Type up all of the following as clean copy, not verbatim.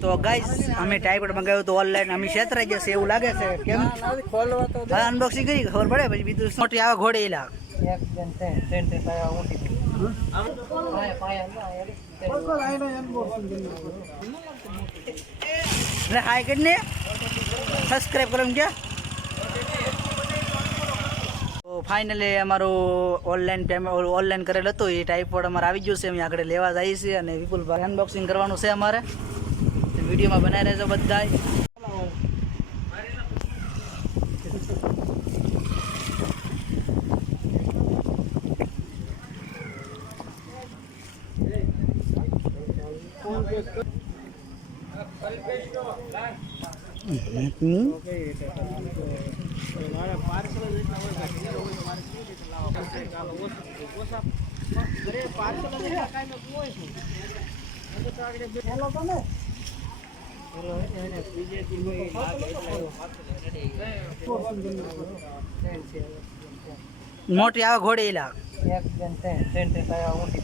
તો ગાઈસ અમે ટાઈપડ મંગાવ્યું તો ઓનલાઈન અમે છેતરાઈ જશે એવું લાગે છે કેમ ખોલવા તો હા અનબોક્સિંગ કરી ખબર પડે પછી બીજું મોટી આવે ઘોડે એલા એક જણ છે ટ્રેન પાયા ઊંટી આમ પાયા એટલે હાઈ કરીને સબસ્ક્રાઈબ કરો એમ ક્યાં તો ફાઇનલી અમારું ઓનલાઈન પેમેન્ટ ઓનલાઈન કરેલું હતું એ ટાઈપોડ અમારે આવી ગયું છે અમે આગળ લેવા જઈએ છીએ અને વિપુલભાઈ અનબોક્સિંગ કરવાનું છે અમારે વિડીયોમાં બનાવી રહેજો બધાય મોટી આવે ઘોડે એલા એક જણ છે ટ્રેન પાયા ઊંટી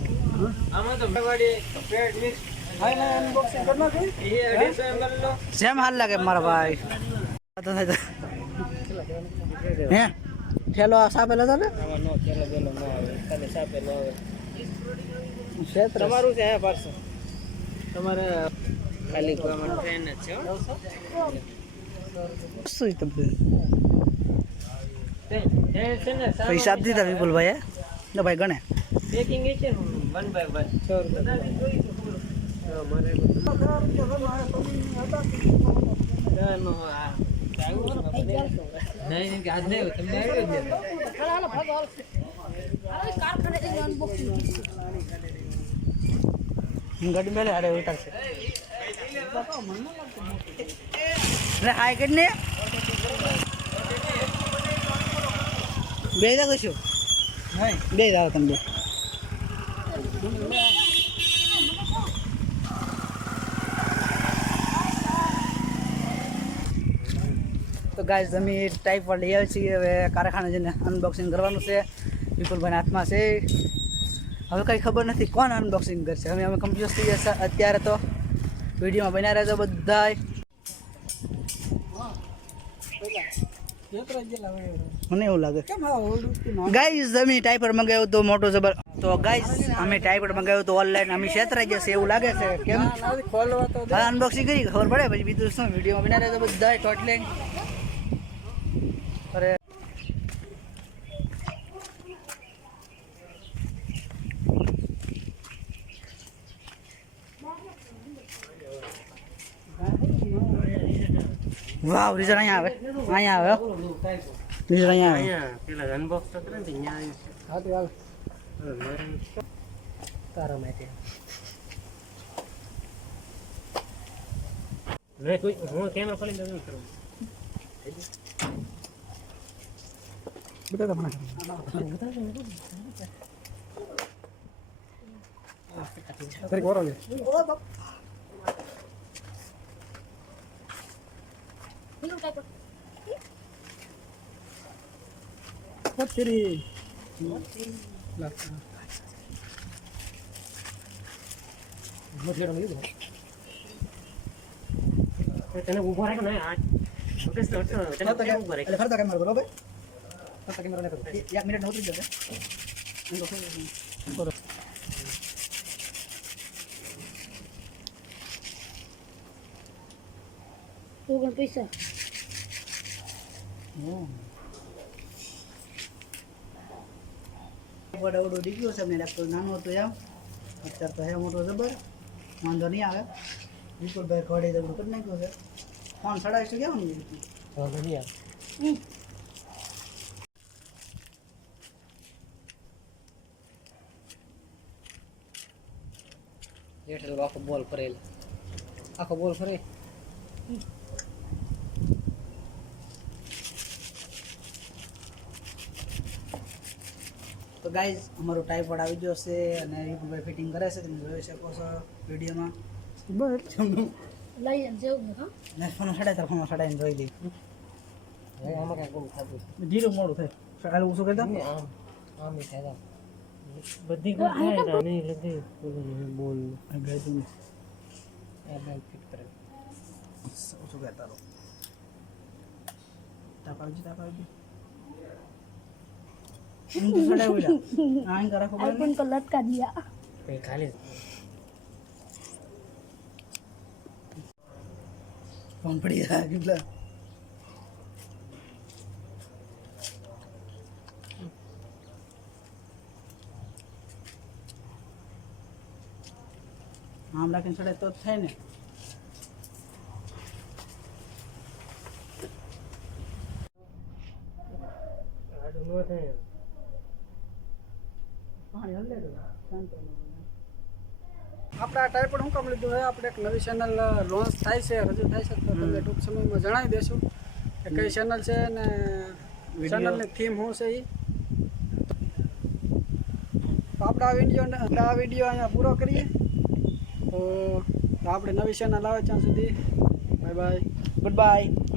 આમાં તો મેવાડી પેડ મિક્સ હાઈ ના અનબોક્સિંગ કરના કે એ 250 ml નો જેમ હાલ લાગે મારા ભાઈ હે ઠેલો સાપેલો હતો ને આમાં નો થેલો બેલો નો આવે ખાલી સાપેલો આવે ક્ષેત્ર તમારું છે હે પાર્સલ તમારે ખાલી કોમાં ટ્રેન જ છે શું તમને છે ને હિસાબ દીધા વિપુલભાઈ ને ભાઈ ગણે પેકિંગ એ છે ને 1 by 1 100 ગાડી મેલે હારે ઉતારશે એટલે હાઈ કરીને બે દા કશું બે દાવ તમને તો ગાઈસ અમે ટાઈપ પર લઈ આવ્યા છીએ હવે કારખાને જઈને અનબોક્સિંગ કરવાનું છે વિપુલભાઈના હાથમાં છે હવે કંઈ ખબર નથી કોણ અનબોક્સિંગ કરશે અમે કમ્પ્યુટર થઈ જશે અત્યારે તો વિડીયોમાં બન્યા રહેજો બધાય મને એવું લાગે ગાઈસ અમે ટાઈપર મંગાવ્યું તો મોટો જબર તો ગાઈસ અમે ટાઈપર મંગાવ્યું તો ઓનલાઈન અમે છેતરાઈ જશે એવું લાગે છે કેમ ખોલવા તો હા અનબોક્સિંગ કરી ખબર પડે પછી બીજું શું વિડીયોમાં બન્યા રહેજો બધાય ટોટલી અરે વાવ રિઝલ્ટ અહીંયા આવે રિઝલ્ટ અહીંયા આવે પેલા અનબોક્સ તો કરે ને ત્યાં હા તો હાલ તારા માટે લે કોઈ હું કેમેરા ખોલી દઉં કરું બેટા તમને તારે કોરો લે What did he? તને ઉભો રાખો ને આ નોટિસ તો તને ઉભો રાખો એટલે ફરતા કેમેરા બરોબર ફરતા કેમેરા ને કરો 1 મિનિટ ન ઉતરી જશે કરો તો પણ પૈસા વડો દીકરો છે મેં લેપટોપ નાનો હતો એમ અત્યારે તો હે મોટો જબર વાંધો નહીં આવે વિપુલભાઈ ઘોડે જબરું કરી નાખ્યું છે ફોન ચડાવીશું કેવું નહીં વાંધો નહીં આવે જેઠેલો આખો બોલ ફરેલો આખો બોલ ફરે તો ગાઈઝ અમારો ટાઈપોડ આવી ગયો છે અને વિપુલભાઈ ફિટિંગ કરે છે તમે જોઈ શકો છો વિડીયોમાં બસ લઈ જવું ને હા ને ફોન સડાય ફોન સડાઈને જોઈ લઈ હવે આમાં કાંઈ કોણ ખાતું જીરું મોડું થાય સકાલે ઓછું કરી દો આમ થાય બધી કોઈ થાય નહીં લગે બોલ ગઈ તું એ બેન ફિટ કરે શું કહેતા રહો તાપાવજી સડાય બોલ્યા આન કરા ખબર आईफोन को लटका दिया કઈ ખાલી ફોન પડી ગયા કેટલા આમ રાખીને સડાય તો જ થાય ને આડું ન થાય પાણી હલે આપણા ટાઈપડ હું કામ લીધું છે આપણે એક નવી ચેનલ લોન્ચ થાય છે રજૂ થાય છે તો તમને ટૂંક સમયમાં જણાવી દેશું કે કઈ ચેનલ છે ને ચેનલની થીમ શું છે એ તો આપણે આ વિડીયો અહીંયા પૂરો કરીએ તો આપણે નવી ચેનલ આવે ત્યાં સુધી બાય બાય ગુડ બાય